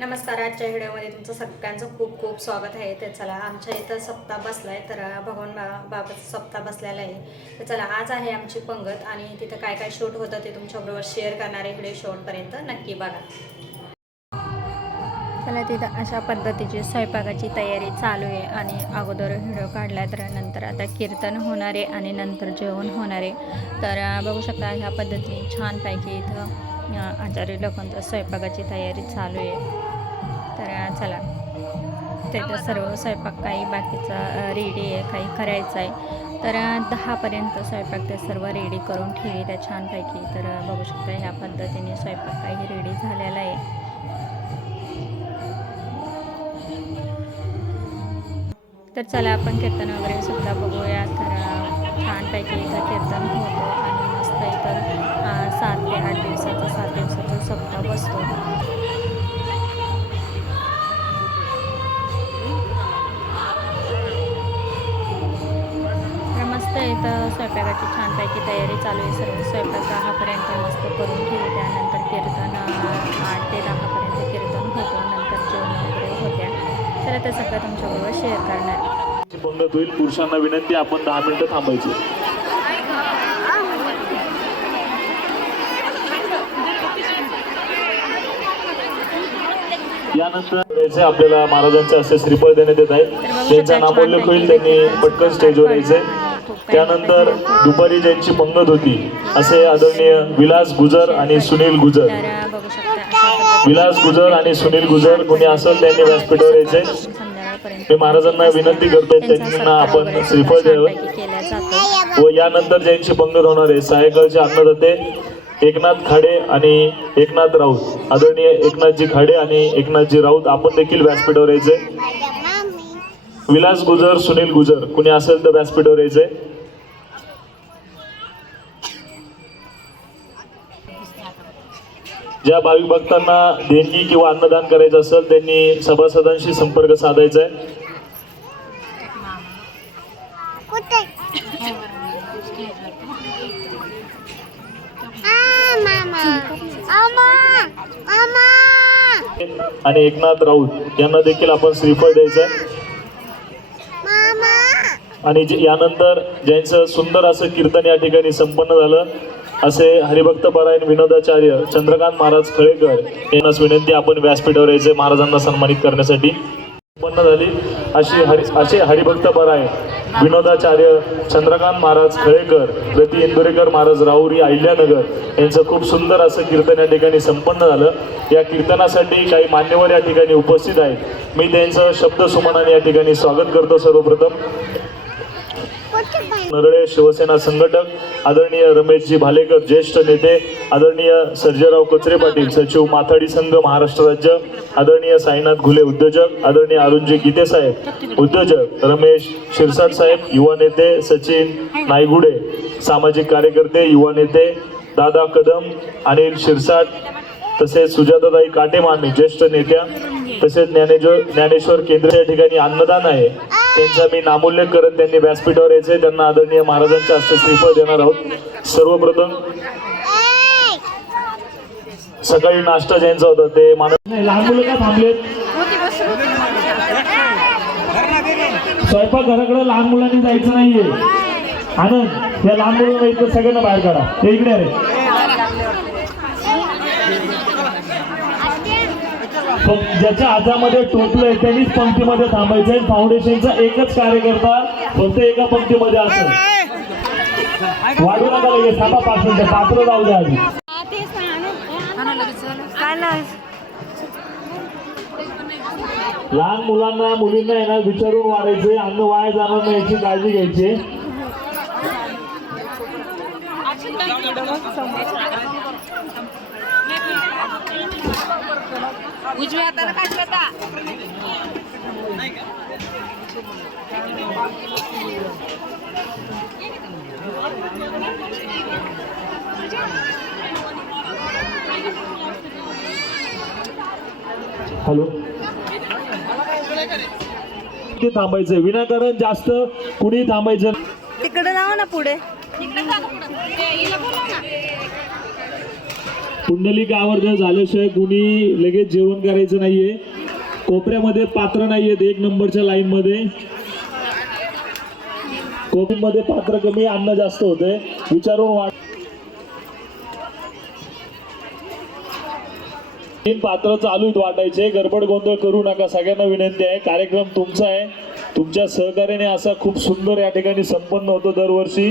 नमस्कार आजच्या व्हिडिओमध्ये तुमचं सगळ्यांचं खूप खूप स्वागत आहे. तर चला आमच्या इथं सप्ताह बसला आहे तर भगवान बा बाबाचा सप्ताह बसलेला आहे. तर चला आज आहे आमची पंगत आणि तिथं काय काय शूट होतं ते तुमच्याबरोबर शेअर करणार आहे व्हिडिओ शेवटपर्यंत नक्की बघा. चला तिथं अशा पद्धतीची स्वयंपाकाची तयारी चालू आहे आणि अगोदर व्हिडिओ काढला तर नंतर आता कीर्तन होणार आहे आणि नंतर जेवण होणार आहे. तर बघू शकता ह्या पद्धतीने छानपैकी इथं अं, आचार्य स्वयंपाकाची तयारी चालू आहे. तर चला. तिथं सर्व स्वयंपाक काही बाकीचा रेडी आहे काही करायचं आहे. तर दहापर्यंत स्वयंपाक ते सर्व रेडी करून ठेवी त्या छानपैकी. तर बघू शकता ह्या पद्धतीने स्वयंपाक काही रेडी झालेला आहे. तर चला आपण कीर्तन वगैरे सुद्धा बघूया. तर छानपैकी इथं कीर्तन होतं आणि मस्त इथं सात ते आठ दिवसाचा सात दिवसाचा सप्ताह बसतो. मस्त इथं स्वयंपाकाची छानपैकी तयारी चालू आहे. सर्व स्वयंपाक दहापर्यंत मस्त करून ठेवली त्यानंतर कीर्तन आठ ते दहापर्यंत कीर्तन होतं. नंतर जेवण वगैरे होत्या. तर आता सगळं तुमच्याबरोबर शेअर करणार. आहे. होईल. पुरुषांना विनंती आपण दहा मिनिटं थांबायची यानंतर यायचे आपल्याला महाराजांचे असे श्रीफळ देण्यात येत आहे. त्यांचा नामोल्लेख होईल त्यांनी पटकन स्टेजवर यायचे त्यानंतर दुपारी ज्यांची पंगत होती असे आदरणीय विलास गुजर आणि सुनील गुजर. विलास गुजर आणि सुनील गुजर कोणी असेल त्यांनी व्यासपीठावर यायचे मी महाराजांना विनंती करतो त्यांना आपण श्रीफळ द्यावं. व यानंतर ज्यांची पंगत होणार आहे सायंकाळचे अन्नदाते एकनाथ खाडे आणि एकनाथ राऊत. आदरणीय एकनाथजी खाडे आणि एकनाथजी राऊत आपण देखील व्यासपीठावर यायचे. विलास गुजर सुनील गुजर कुणी असेल तर व्यासपीठावर यायचे. ज्या भाविक भक्तांना देणगी किंवा अन्नदान करायचं असेल त्यांनी सभासदांशी संपर्क साधायचा आहे. आणि एकनाथ राऊत यांना देखील आपण श्रीफळ द्यायचं आहे आणि जे- यानंतर ज्यांचं सुंदर असं कीर्तन या ठिकाणी संपन्न झालं असे हरिभक्त पारायण विनोदाचार्य चंद्रकांत महाराज खळेकर यांनाच विनंती आपण व्यासपीठावर यायचे महाराजांना सन्मानित करण्यासाठी. उत्पन्न झाली. अशी हरि असे हरिभक्त परायण विनोदाचार्य चंद्रकांत महाराज खळेकर प्रति इंदुरेकर महाराज राहुरी अहिल्यानगर यांचं खूप सुंदर असं कीर्तन या ठिकाणी संपन्न झालं. या कीर्तनासाठी काही मान्यवर या ठिकाणी उपस्थित आहेत. मी त्यांचं शब्द सुमनाने या ठिकाणी स्वागत करतो सर्वप्रथम. नरळे शिवसेना संघटक आदरणीय रमेशजी भालेकर ज्येष्ठ नेते आदरणीय सर्जेराव कचरे पाटील सचिव माथाडी संघ महाराष्ट्र राज्य आदरणीय साईनाथ घुले उद्योजक आदरणीय अरुणजी गीते साहेब उद्योजक रमेश शिरसाट साहेब युवा नेते सचिन नायगुडे सामाजिक कार्यकर्ते युवा नेते दादा कदम अनिल शिरसाट तसेच सुजाताताई काटेमाने ज्येष्ठ नेत्या तसेच ज्ञानेश्वर ज्ञानेश्वर केंद्र या ठिकाणी अन्नदान आहे. त्यांचा मी नामोल्लेख करत त्यांनी व्यासपीठावर यायचे त्यांना आदरणीय महाराजांच्या हस्ते श्रीफळ देणार आहोत. सर्वप्रथम सकाळी नाश्ता ज्यांचा होता ते मानव लहान मुलं का थांबलेत? स्वयंपाक घराकडे लहान मुलांनी जायचं नाहीये. आनंद या लहान मुलांना इथं सगळ्यांना बाहेर काढा. ते इकडे रे फक्त ज्याच्या हातामध्ये टोपलंय त्यांनीच पंक्तीमध्ये थांबायचंय फाउंडेशनचा एकच कार्यकर्ता फक्त एका पंक्तीमध्ये असेल. वाढू नका लगेच थांबा पाच मिनिटं. पात्र जाऊ द्या आधी. लहान मुलांना मुलींना येणार विचारून वाढायचे अन्न वाया जाणार नाही याची काळजी घ्यायची. उजव्या काढलं हॅलो. ते थांबायचं विनाकारण जास्त कुणी थांबायचं? तिकडे जावा ना पुढे. कुंडलिका आवर्जन झाल्याशिवाय कुणी लगेच जेवण करायचं नाहीये. कोपऱ्यामध्ये पात्र नाहीयेत एक नंबरच्या लाईन मध्ये कोपऱ्यामध्ये पात्र कमी अन्न जास्त होते विचारून वाट तीन पात्र चालू आहेत वाटायचे. गडबड गोंधळ करू नका. सगळ्यांना विनंती आहे. कार्यक्रम तुमचा आहे. तुमच्या सहकार्याने असा खूप सुंदर या ठिकाणी संपन्न होतो दरवर्षी.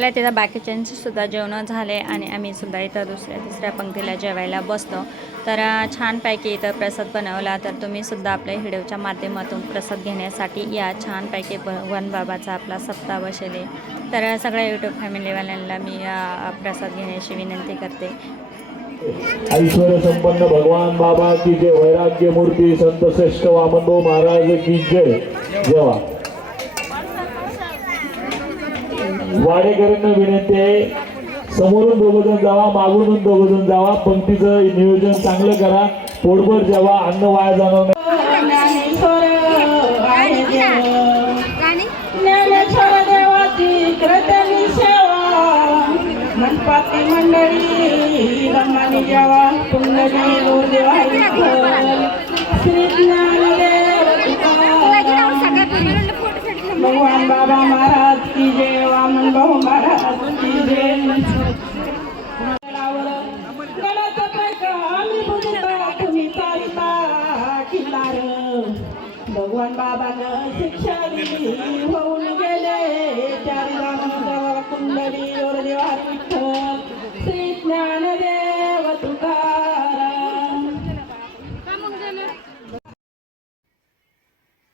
चला तिथं बाकीच्यांचीसुद्धा जेवणं झाले आणि आम्ही सुद्धा इथं दुसऱ्या तिसऱ्या पंक्तीला जेवायला बसलो. तर छानपैकी इथं प्रसाद बनवला. तर तुम्ही सुद्धा आपल्या व्हिडिओच्या माध्यमातून प्रसाद घेण्यासाठी या छानपैकी भगवान बाबाचा आपला सप्ताह बसेल तर सगळ्या यूट्यूब फॅमिलीवाल्यांना मी प्रसाद घेण्याची विनंती करते. ऐश्वर संपन्न भगवान बाबा की जय. वैराग्य मूर्ती संत श्रेष्ठ वामनभाऊ महाराज की जय. जेवा. वाडेकरांना विनंती आहे. समोरून दोघ जण जावा मागून दोघ जण जावा. पंक्तीचं नियोजन चांगलं करा. पोटभर जेव्हा अन्न वाया जाणार नाही. ज्ञानेश्वर आहे देव भगवान बाबा महाराज की जय वामन भाऊ महाराज की जय. गणाचा पैका आम्ही भगवान बाबानं शिक्षा दिली.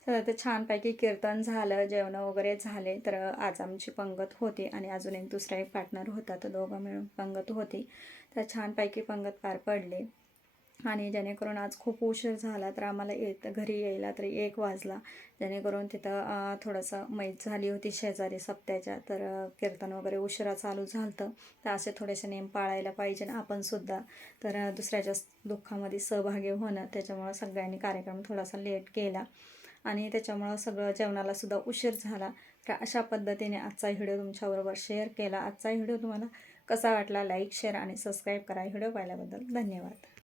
तर ते छानपैकी कीर्तन झालं जेवणं वगैरे झाले. तर आज आमची पंगत होती आणि अजून एक दुसरा एक पार्टनर होता तर दोघं मिळून पंगत होती. तर छानपैकी पंगत पार पडली. आणि जेणेकरून आज खूप उशीर झाला तर आम्हाला येत घरी यायला तरी एक वाजला. जेणेकरून तिथं थोडंसं मैत झाली होती शेजारी सप्त्याच्या. तर कीर्तन वगैरे उशिरा चालू झालं तर असे थोडेसे नेम पाळायला पाहिजे ना तर दुसऱ्याच्या दुःखामध्ये सहभागी होणं त्याच्यामुळं सगळ्यांनी कार्यक्रम थोडासा लेट केला. आणि त्याच्यामुळं सगळं जेवणाला सुद्धा उशीर झाला. तर अशा पद्धतीने आजचा व्हिडिओ तुमच्याबरोबर शेअर केला. आजचा व्हिडिओ तुम्हाला कसा वाटला? लाईक शेअर आणि सबस्क्राईब करा. व्हिडिओ पाहिल्याबद्दल धन्यवाद.